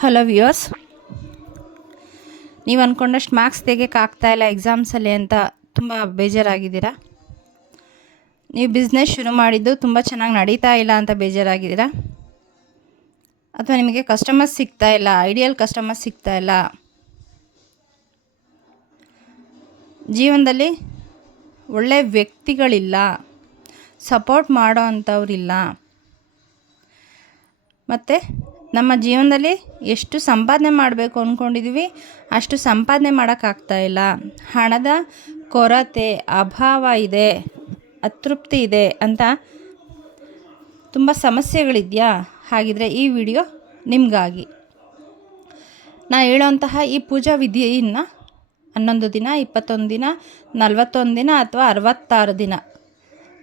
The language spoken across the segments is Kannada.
ಹಲೋ ವ್ಯೂಯರ್ಸ್ ನೀವು ಅಂದ್ಕೊಂಡಷ್ಟು ಮಾರ್ಕ್ಸ್ ತೆಗಿಯೋಕ್ಕಾಗ್ತಾ ಇಲ್ಲ ಎಕ್ಸಾಮ್ಸಲ್ಲಿ ಅಂತ ತುಂಬ ಬೇಜಾರಾಗಿದ್ದೀರಾ? ನೀವು ಬಿಸ್ನೆಸ್ ಶುರು ಮಾಡಿದ್ದು ತುಂಬ ಚೆನ್ನಾಗಿ ನಡೀತಾ ಇಲ್ಲ ಅಂತ ಬೇಜಾರಾಗಿದ್ದೀರಾ? ಅಥವಾ ನಿಮಗೆ ಕಸ್ಟಮರ್ಸ್ ಸಿಗ್ತಾ ಇಲ್ಲ ಐಡಿಯಲ್ ಕಸ್ಟಮರ್ಸ್ ಸಿಗ್ತಾ ಇಲ್ಲ? ಜೀವನದಲ್ಲಿ ಒಳ್ಳೆಯ ವ್ಯಕ್ತಿಗಳಿಲ್ಲ ಸಪೋರ್ಟ್ ಮಾಡೋ ಅಂಥವ್ರಿಲ್ಲ. ಮತ್ತು ನಮ್ಮ ಜೀವನದಲ್ಲಿ ಎಷ್ಟು ಸಂಪಾದನೆ ಮಾಡಬೇಕು ಅಂದ್ಕೊಂಡಿದ್ದೀವಿ ಅಷ್ಟು ಸಂಪಾದನೆ ಮಾಡೋಕ್ಕಾಗ್ತಾ ಇಲ್ಲ. ಹಣದ ಕೊರತೆ, ಅಭಾವ ಇದೆ, ಅತೃಪ್ತಿ ಇದೆ ಅಂತ ತುಂಬ ಸಮಸ್ಯೆಗಳಿದೆಯಾ? ಹಾಗಿದ್ರೆ ಈ ವಿಡಿಯೋ ನಿಮಗಾಗಿ. ನಾ ಹೇಳೋಂತಹ ಈ ಪೂಜಾ ವಿಧಿಯನ್ನು ಹನ್ನೊಂದು ದಿನ, ಇಪ್ಪತ್ತೊಂದು ದಿನ, ನಲ್ವತ್ತೊಂದು ದಿನ ಅಥವಾ ಅರವತ್ತಾರು ದಿನ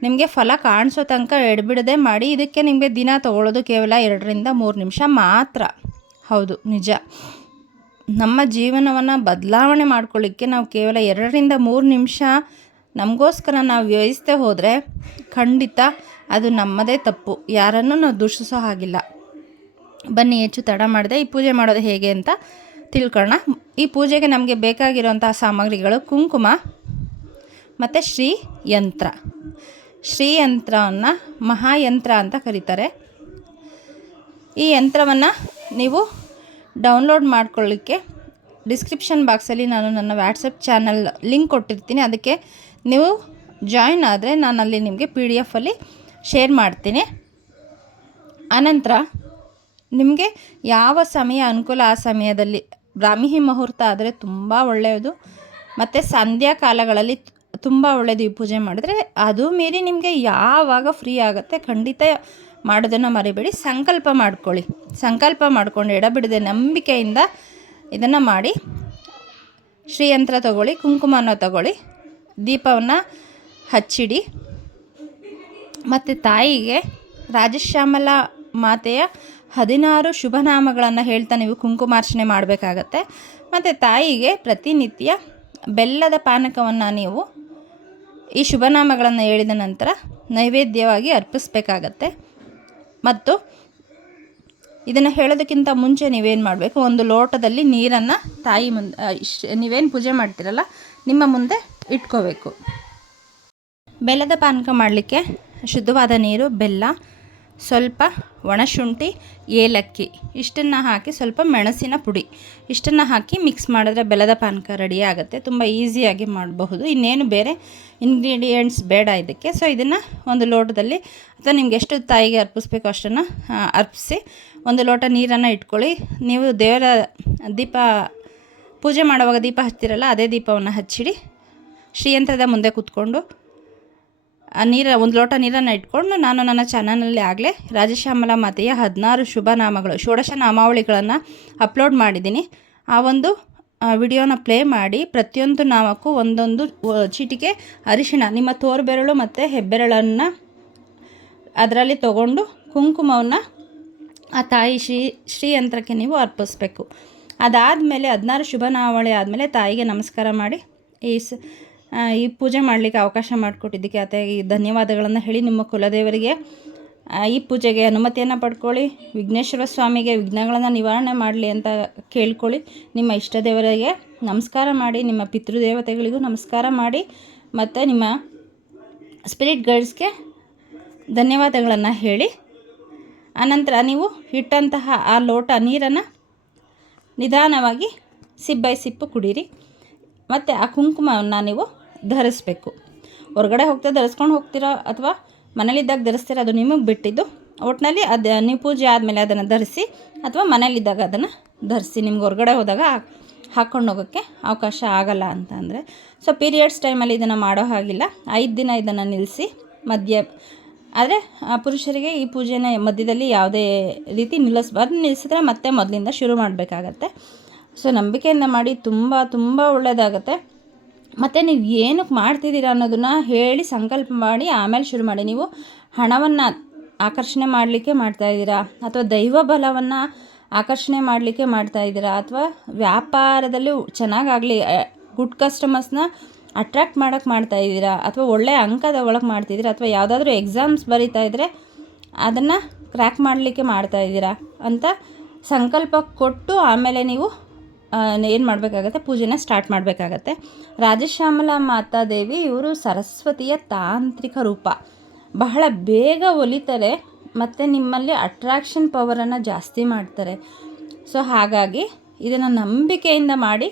ನಿಮಗೆ ಫಲ ಕಾಣಿಸೋ ತನಕ ಎಡ್ಬಿಡದೆ ಮಾಡಿ ಇದಕ್ಕೆ ನಿಮಗೆ ದಿನ ತೊಗೊಳ್ಳೋದು ಕೇವಲ ಎರಡರಿಂದ ಮೂರು ನಿಮಿಷ ಮಾತ್ರ. ಹೌದು, ನಿಜ. ನಮ್ಮ ಜೀವನವನ್ನು ಬದಲಾವಣೆ ಮಾಡ್ಕೊಳ್ಳಿಕ್ಕೆ ನಾವು ಕೇವಲ ಎರಡರಿಂದ ಮೂರು ನಿಮಿಷ ನಮಗೋಸ್ಕರ ನಾವು ವ್ಯಯಿಸ್ತೇ ಹೋದರೆ ಖಂಡಿತ ಅದು ನಮ್ಮದೇ ತಪ್ಪು. ಯಾರನ್ನು ನಾವು ದೂಷಿಸೋ ಹಾಗಿಲ್ಲ. ಬನ್ನಿ, ಹೆಚ್ಚು ತಡ ಮಾಡಿದೆ ಈ ಪೂಜೆ ಮಾಡೋದು ಹೇಗೆ ಅಂತ ತಿಳ್ಕೊಳ್ಳೋಣ. ಈ ಪೂಜೆಗೆ ನಮಗೆ ಬೇಕಾಗಿರುವಂತಹ ಸಾಮಗ್ರಿಗಳು ಕುಂಕುಮ ಮತ್ತು ಶ್ರೀ ಯಂತ್ರ. ಶ್ರೀ ಯಂತ್ರವನ್ನು ಮಹಾಯಂತ್ರ ಅಂತ ಕರೀತಾರೆ. ಈ ಯಂತ್ರವನ್ನು ನೀವು ಡೌನ್ಲೋಡ್ ಮಾಡ್ಕೊಳ್ಳಿಕ್ಕೆ ಡಿಸ್ಕ್ರಿಪ್ಷನ್ ಬಾಕ್ಸಲ್ಲಿ ನಾನು ನನ್ನ ವ್ಯಾಟ್ಸಪ್ ಚಾನಲ್ ಲಿಂಕ್ ಕೊಟ್ಟಿರ್ತೀನಿ. ಅದಕ್ಕೆ ನೀವು ಜಾಯಿನ್ ಆದರೆ ನಾನು ಅಲ್ಲಿ ನಿಮಗೆ ಪಿ ಡಿ ಎಫಲ್ಲಿ ಶೇರ್ ಮಾಡ್ತೀನಿ. ಆನಂತರ ನಿಮಗೆ ಯಾವ ಸಮಯ ಅನುಕೂಲ ಆ ಸಮಯದಲ್ಲಿ ಬ್ರಾಹ್ಮಿ ಮುಹೂರ್ತ ಆದರೆ ತುಂಬ ಒಳ್ಳೆಯದು. ಮತ್ತು ಸಂಧ್ಯಾ ಕಾಲಗಳಲ್ಲಿ ತುಂಬ ಒಳ್ಳೆಯದು ಈ ಪೂಜೆ ಮಾಡಿದ್ರೆ. ಅದು ಮೀರಿ ನಿಮಗೆ ಯಾವಾಗ ಫ್ರೀ ಆಗುತ್ತೆ ಖಂಡಿತ ಮಾಡೋದನ್ನು ಮರಿಬೇಡಿ. ಸಂಕಲ್ಪ ಮಾಡ್ಕೊಳ್ಳಿ. ಸಂಕಲ್ಪ ಮಾಡಿಕೊಂಡು ಎಡಬಿಡದೆ ನಂಬಿಕೆಯಿಂದ ಇದನ್ನು ಮಾಡಿ. ಶ್ರೀಯಂತ್ರ ತಗೊಳ್ಳಿ, ಕುಂಕುಮನ ತಗೊಳ್ಳಿ, ದೀಪವನ್ನು ಹಚ್ಚಿಡಿ. ಮತ್ತು ತಾಯಿಗೆ ರಾಜಶ್ಯಾಮಲ ಮಾತೆಯ ಹದಿನಾರು ಶುಭನಾಮಗಳನ್ನು ಹೇಳ್ತಾ ನೀವು ಕುಂಕುಮಾರ್ಚನೆ ಮಾಡಬೇಕಾಗತ್ತೆ. ಮತ್ತು ತಾಯಿಗೆ ಪ್ರತಿನಿತ್ಯ ಬೆಲ್ಲದ ಪಾನಕವನ್ನು ನೀವು ಈ ಶುಭನಾಮಗಳನ್ನು ಹೇಳಿದ ನಂತರ ನೈವೇದ್ಯವಾಗಿ ಅರ್ಪಿಸಬೇಕಾಗತ್ತೆ. ಮತ್ತು ಇದನ್ನು ಹೇಳೋದಕ್ಕಿಂತ ಮುಂಚೆ ನೀವೇನು ಮಾಡಬೇಕು? ಒಂದು ಲೋಟದಲ್ಲಿ ನೀರನ್ನು ತಾಯಿ ಮುಂದೆ ನೀವೇನು ಪೂಜೆ ಮಾಡ್ತೀರಲ್ಲ, ನಿಮ್ಮ ಮುಂದೆ ಇಟ್ಕೋಬೇಕು. ಬೆಲ್ಲದ ಪಾನಕ ಮಾಡಲಿಕ್ಕೆ ಶುದ್ಧವಾದ ನೀರು, ಬೆಲ್ಲ ಸ್ವಲ್ಪ ಒಣಶುಂಠಿ ಏಲಕ್ಕಿ. ಇಷ್ಟನ್ನು ಹಾಕಿ ಸ್ವಲ್ಪ ಮೆಣಸಿನ ಪುಡಿ. ಇಷ್ಟನ್ನು ಹಾಕಿ ಮಿಕ್ಸ್ ಮಾಡಿದ್ರೆ ಬೆಲ್ಲದ ಪಾನಕ ರೆಡಿ ಆಗುತ್ತೆ. ತುಂಬ ಈಸಿಯಾಗಿ ಮಾಡಬಹುದು. ಇನ್ನೇನು ಬೇರೆ ಇಂಗ್ರೀಡಿಯೆಂಟ್ಸ್ ಬೇಡ ಇದಕ್ಕೆ. ಸೊ ಇದನ್ನು ಒಂದು ಲೋಟದಲ್ಲಿ ಅಥವಾ ನಿಮ್ಗೆ ಎಷ್ಟು ತಾಯಿಗೆ ಅರ್ಪಿಸ್ಬೇಕು ಅಷ್ಟನ್ನು ಅರ್ಪಿಸಿ ಒಂದು ಲೋಟ ನೀರನ್ನು ಇಟ್ಕೊಳ್ಳಿ. ನೀವು ದೇವರ ದೀಪ, ಪೂಜೆ ಮಾಡುವಾಗ ದೀಪ ಹಚ್ತಿರಲ್ಲ, ಅದೇ ದೀಪವನ್ನು ಹಚ್ಚಿಡಿ. ಶ್ರೀಯಂತ್ರದ ಮುಂದೆ ಕೂತ್ಕೊಂಡು ನೀರು, ಒಂದು ಲೋಟ ನೀರನ್ನು ಇಟ್ಕೊಂಡು ನಾನು ನನ್ನ ಚಾನಲಲ್ಲಿ ಆಗಲೇ ರಾಜಶ್ಯಾಮಲ ಮಾತೆಯ ಹದಿನಾರು ಶುಭ ನಾಮಗಳು, ಷೋಡಶ ನಾಮಾವಳಿಗಳನ್ನು ಅಪ್ಲೋಡ್ ಮಾಡಿದ್ದೀನಿ. ಆ ಒಂದು ವಿಡಿಯೋನ ಪ್ಲೇ ಮಾಡಿ ಪ್ರತಿಯೊಂದು ನಾಮಕ್ಕೂ ಒಂದೊಂದು ಚೀಟಿಕೆ ಅರಿಶಿಣ, ನಿಮ್ಮ ತೋರ್ಬೆರಳು ಮತ್ತು ಹೆಬ್ಬೆರಳನ್ನು ಅದರಲ್ಲಿ ತಗೊಂಡು ಕುಂಕುಮವನ್ನು ಆ ತಾಯಿ ಶ್ರೀ, ಶ್ರೀಯಂತ್ರಕ್ಕೆ ನೀವು ಅರ್ಪಿಸ್ಬೇಕು. ಅದಾದಮೇಲೆ ಹದಿನಾರು ಶುಭ ನಾವಳಿ ಆದಮೇಲೆ ತಾಯಿಗೆ ನಮಸ್ಕಾರ ಮಾಡಿ ಈ ಈ ಪೂಜೆ ಮಾಡಲಿಕ್ಕೆ ಅವಕಾಶ ಮಾಡಿಕೊಟ್ಟಿದ್ದಕ್ಕೆ ಆತ ಧನ್ಯವಾದಗಳನ್ನು ಹೇಳಿ ನಿಮ್ಮ ಕುಲದೇವರಿಗೆ ಈ ಪೂಜೆಗೆ ಅನುಮತಿಯನ್ನು ಪಡ್ಕೊಳ್ಳಿ, ವಿಘ್ನೇಶ್ವರ ಸ್ವಾಮಿಗೆ ವಿಘ್ನಗಳನ್ನು ನಿವಾರಣೆ ಮಾಡಲಿ ಅಂತ ಕೇಳ್ಕೊಳ್ಳಿ. ನಿಮ್ಮ ಇಷ್ಟ ದೇವರಿಗೆ ನಮಸ್ಕಾರ ಮಾಡಿ, ನಿಮ್ಮ ಪಿತೃದೇವತೆಗಳಿಗೂ ನಮಸ್ಕಾರ ಮಾಡಿ, ಮತ್ತು ನಿಮ್ಮ ಸ್ಪಿರಿಟ್ ಗೈಡ್ಸ್ಗೆ ಧನ್ಯವಾದಗಳನ್ನು ಹೇಳಿ. ಆನಂತರ ನೀವು ಇಟ್ಟಂತಹ ಆ ಲೋಟ ನೀರನ್ನು ನಿಧಾನವಾಗಿ ಸಿಬ್ಬೈ ಸಿಪ್ಪು ಕುಡೀರಿ. ಮತ್ತು ಆ ಕುಂಕುಮವನ್ನು ನೀವು ಧರಿಸ್ಬೇಕು. ಹೊರಗಡೆ ಹೋಗ್ತಾ ಧರಿಸ್ಕೊಂಡು ಹೋಗ್ತೀರಾ ಅಥವಾ ಮನೇಲಿದ್ದಾಗ ಧರಿಸ್ತೀರ ಅದು ನಿಮಗೆ ಬಿಟ್ಟಿದ್ದು. ಒಟ್ಟಿನಲ್ಲಿ ಅದು, ನೀವು ಪೂಜೆ ಆದಮೇಲೆ ಅದನ್ನು ಧರಿಸಿ ಅಥವಾ ಮನೇಲಿದ್ದಾಗ ಅದನ್ನು ಧರಿಸಿ ನಿಮ್ಗೆ ಹೊರಗಡೆ ಹೋದಾಗ ಹಾಕ್ಕೊಂಡು ಹೋಗೋಕ್ಕೆ ಅವಕಾಶ ಆಗಲ್ಲ ಅಂತ ಅಂದರೆ. ಸೊ ಪೀರಿಯಡ್ಸ್ ಟೈಮಲ್ಲಿ ಇದನ್ನು ಮಾಡೋ ಹಾಗಿಲ್ಲ. ಐದು ದಿನ ಇದನ್ನು ನಿಲ್ಲಿಸಿ ಮಧ್ಯ, ಆದರೆ ಪುರುಷರಿಗೆ ಈ ಪೂಜೆನ ಮಧ್ಯದಲ್ಲಿ ಯಾವುದೇ ರೀತಿ ನಿಲ್ಲಿಸ್ಬಾರ್ದು ನಿಲ್ಲಿಸಿದ್ರೆ ಮತ್ತೆ ಮೊದಲಿಂದ ಶುರು ಮಾಡಬೇಕಾಗತ್ತೆ. ಸೊ ನಂಬಿಕೆಯಿಂದ ಮಾಡಿ ತುಂಬ ತುಂಬ ಒಳ್ಳೆಯದಾಗತ್ತೆ ಮತ್ತು ನೀವು ಏನಕ್ಕೆ ಮಾಡ್ತಿದ್ದೀರ ಅನ್ನೋದನ್ನು ಹೇಳಿ ಸಂಕಲ್ಪ ಮಾಡಿ ಆಮೇಲೆ ಶುರು ಮಾಡಿ. ನೀವು ಹಣವನ್ನು ಆಕರ್ಷಣೆ ಮಾಡಲಿಕ್ಕೆ ಮಾಡ್ತಾಯಿದ್ದೀರಾ ಅಥವಾ ದೈವ ಬಲವನ್ನು ಆಕರ್ಷಣೆ ಮಾಡಲಿಕ್ಕೆ ಮಾಡ್ತಾಯಿದ್ದೀರಾ ಅಥವಾ ವ್ಯಾಪಾರದಲ್ಲಿ ಚೆನ್ನಾಗಾಗಲಿ ಗುಡ್ ಕಸ್ಟಮರ್ಸ್ನ ಅಟ್ರ್ಯಾಕ್ಟ್ ಮಾಡೋಕ್ಕೆ ಮಾಡ್ತಾಯಿದ್ದೀರಾ ಅಥವಾ ಒಳ್ಳೆಯ ಅಂಕದ ಒಳಗೆ ಮಾಡ್ತಿದ್ದೀರಾ ಅಥವಾ ಯಾವುದಾದ್ರೂ ಎಕ್ಸಾಮ್ಸ್ ಬರೀತಾ ಇದ್ದರೆ ಅದನ್ನು ಕ್ರ್ಯಾಕ್ ಮಾಡಲಿಕ್ಕೆ ಮಾಡ್ತಾಯಿದ್ದೀರಾ ಅಂತ ಸಂಕಲ್ಪ ಕೊಟ್ಟು ಆಮೇಲೆ ನೀವು ಏನು ಮಾಡಬೇಕಾಗತ್ತೆ? ಪೂಜೆನ ಸ್ಟಾರ್ಟ್ ಮಾಡಬೇಕಾಗತ್ತೆ. ರಾಜಶ್ಯಾಮಲ ಮಾತಾದೇವಿ ಇವರು ಸರಸ್ವತಿಯ ತಾಂತ್ರಿಕ ರೂಪ. ಬಹಳ ಬೇಗ ಒಲಿತಾರೆ, ಮತ್ತು ನಿಮ್ಮಲ್ಲಿ ಅಟ್ರಾಕ್ಷನ್ ಪವರನ್ನು ಜಾಸ್ತಿ ಮಾಡ್ತಾರೆ. ಸೊ ಹಾಗಾಗಿ ಇದನ್ನು ನಂಬಿಕೆಯಿಂದ ಮಾಡಿ,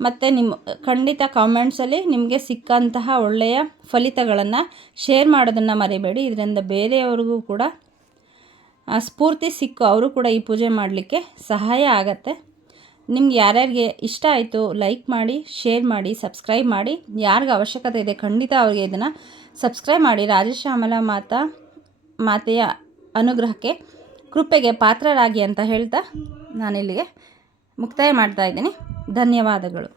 ಮತ್ತು ನಿಮ್ಮ ಖಂಡಿತ ಕಾಮೆಂಟ್ಸಲ್ಲಿ ನಿಮಗೆ ಸಿಕ್ಕಂತಹ ಒಳ್ಳೆಯ ಫಲಿತಗಳನ್ನು ಶೇರ್ ಮಾಡೋದನ್ನು ಮರಿಬೇಡಿ. ಇದರಿಂದ ಬೇರೆಯವ್ರಿಗೂ ಕೂಡ ಸ್ಫೂರ್ತಿ ಸಿಕ್ಕು. ಅವರು ಕೂಡ ಈ ಪೂಜೆ ಮಾಡಲಿಕ್ಕೆ ಸಹಾಯ ಆಗತ್ತೆ. ನಿಮ್ಗೆ ಯಾರ್ಯಾರಿಗೆ ಇಷ್ಟ ಆಯಿತು ಲೈಕ್ ಮಾಡಿ ಶೇರ್ ಮಾಡಿ ಸಬ್ಸ್ಕ್ರೈಬ್ ಮಾಡಿ, ಯಾರಿಗೆ ಅವಶ್ಯಕತೆ ಇದೆ ಖಂಡಿತ ಅವ್ರಿಗೆ ಇದನ್ನು ಸಬ್ಸ್ಕ್ರೈಬ್ ಮಾಡಿ. ರಾಜಶ್ಯಾಮಲ ಮಾತಾ, ಮಾತೆಯ ಅನುಗ್ರಹಕ್ಕೆ ಕೃಪೆಗೆ ಪಾತ್ರರಾಗಿ ಅಂತ ಹೇಳ್ತಾ ನಾನಿಲ್ಲಿಗೆ ಮುಕ್ತಾಯ ಮಾಡ್ತಾ ಇದ್ದೀನಿ. ಧನ್ಯವಾದಗಳು.